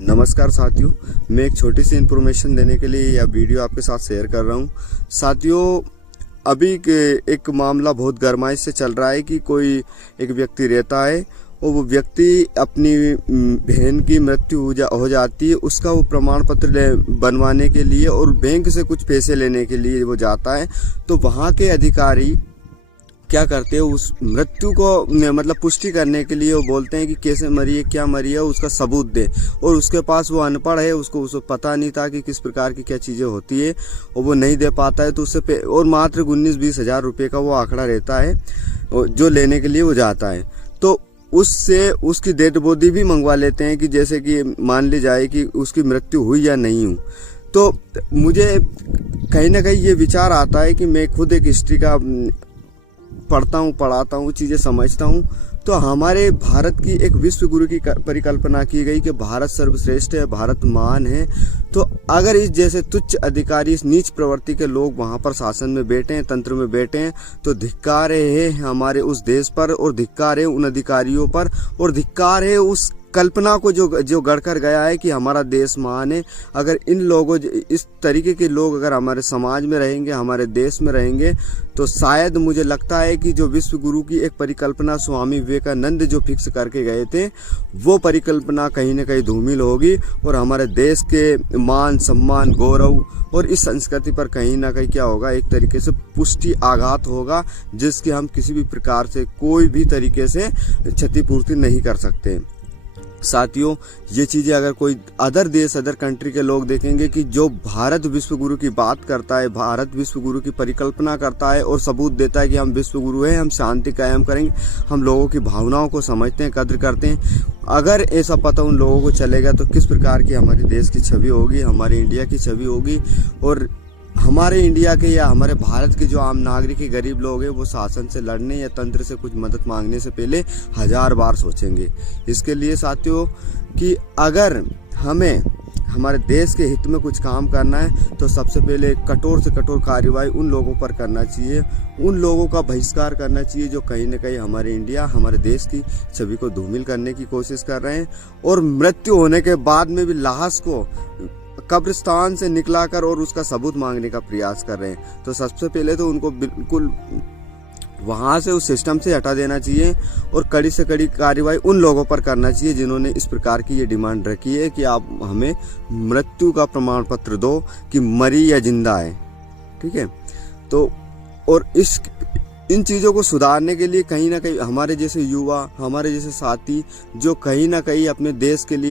नमस्कार साथियों, मैं एक छोटी सी इन्फॉर्मेशन देने के लिए यह वीडियो आपके साथ शेयर कर रहा हूं। साथियों, अभी एक मामला बहुत गरमाइश से चल रहा है कि कोई एक व्यक्ति रहता है और वो व्यक्ति अपनी बहन की मृत्यु हो जाती है, उसका वो प्रमाण पत्र बनवाने के लिए और बैंक से कुछ पैसे लेने के लिए वो जाता है। तो वहाँ के अधिकारी क्या करते हैं, उस मृत्यु को मतलब पुष्टि करने के लिए वो बोलते हैं कि कैसे मरी है, क्या मरी है, उसका सबूत दे। और उसके पास वो अनपढ़ है, उसको पता नहीं था कि किस प्रकार की क्या चीज़ें होती है और वो नहीं दे पाता है। तो उससे और मात्र 19-20 हज़ार रुपये का वो आंकड़ा रहता है जो लेने के लिए वो जाता है। तो उससे उसकी डेड बॉडी भी मंगवा लेते हैं कि जैसे कि मान ली जाए कि उसकी मृत्यु हुई या नहीं हुई। तो मुझे कहीं ना कहीं ये विचार आता है कि मैं खुद एक हिस्ट्री का पढ़ता हूँ, पढ़ाता हूँ, चीज़ें समझता हूँ। तो हमारे भारत की एक विश्व गुरु की परिकल्पना की गई कि भारत सर्वश्रेष्ठ है, भारत महान है। तो अगर इस जैसे तुच्छ अधिकारी, इस नीच प्रवृत्ति के लोग वहाँ पर शासन में बैठे हैं, तंत्र में बैठे हैं, तो धिक्कार है हमारे उस देश पर और धिक्कार है उन अधिकारियों पर और धिक्कार है उस कल्पना को जो गढ़कर गया है कि हमारा देश महान है। अगर इन लोगों, इस तरीके के लोग अगर हमारे समाज में रहेंगे, हमारे देश में रहेंगे, तो शायद मुझे लगता है कि जो विश्व गुरु की एक परिकल्पना स्वामी विवेकानंद जो फिक्स करके गए थे, वो परिकल्पना कहीं ना कहीं धूमिल होगी और हमारे देश के मान सम्मान, गौरव और इस संस्कृति पर कहीं ना कहीं क्या होगा, एक तरीके से पुष्टि आघात होगा, जिसकी हम किसी भी प्रकार से कोई भी तरीके से क्षतिपूर्ति नहीं कर सकते। साथियों, ये चीज़ें अगर कोई अदर देश, अदर कंट्री के लोग देखेंगे कि जो भारत विश्व गुरु की बात करता है, भारत विश्व गुरु की परिकल्पना करता है और सबूत देता है कि हम विश्व गुरु हैं, हम शांति कायम करेंगे, हम लोगों की भावनाओं को समझते हैं, कद्र करते हैं, अगर ऐसा पता उन लोगों को चलेगा तो किस प्रकार की हमारे देश की छवि होगी, हमारे इंडिया की छवि होगी। और हमारे इंडिया के या हमारे भारत के जो आम नागरिक के गरीब लोग हैं, वो शासन से लड़ने या तंत्र से कुछ मदद मांगने से पहले 1000 बार सोचेंगे। इसके लिए साथियों कि अगर हमें हमारे देश के हित में कुछ काम करना है तो सबसे पहले कठोर से कठोर कार्रवाई उन लोगों पर करना चाहिए, उन लोगों का बहिष्कार करना चाहिए जो कहीं ना कहीं हमारे इंडिया, हमारे देश की छवि को धूमिल करने की कोशिश कर रहे हैं और मृत्यु होने के बाद में भी लाश को कब्रिस्तान से निकलाकर और उसका सबूत मांगने का प्रयास कर रहे हैं। तो सबसे पहले तो उनको बिल्कुल वहाँ से, उस सिस्टम से हटा देना चाहिए और कड़ी से कड़ी कार्रवाई उन लोगों पर करना चाहिए जिन्होंने इस प्रकार की ये डिमांड रखी है कि आप हमें मृत्यु का प्रमाण पत्र दो कि मरी या जिंदा है। ठीक है, तो और इन चीज़ों को सुधारने के लिए कहीं ना कहीं हमारे जैसे युवा, हमारे जैसे साथी जो कहीं ना कहीं अपने देश के लिए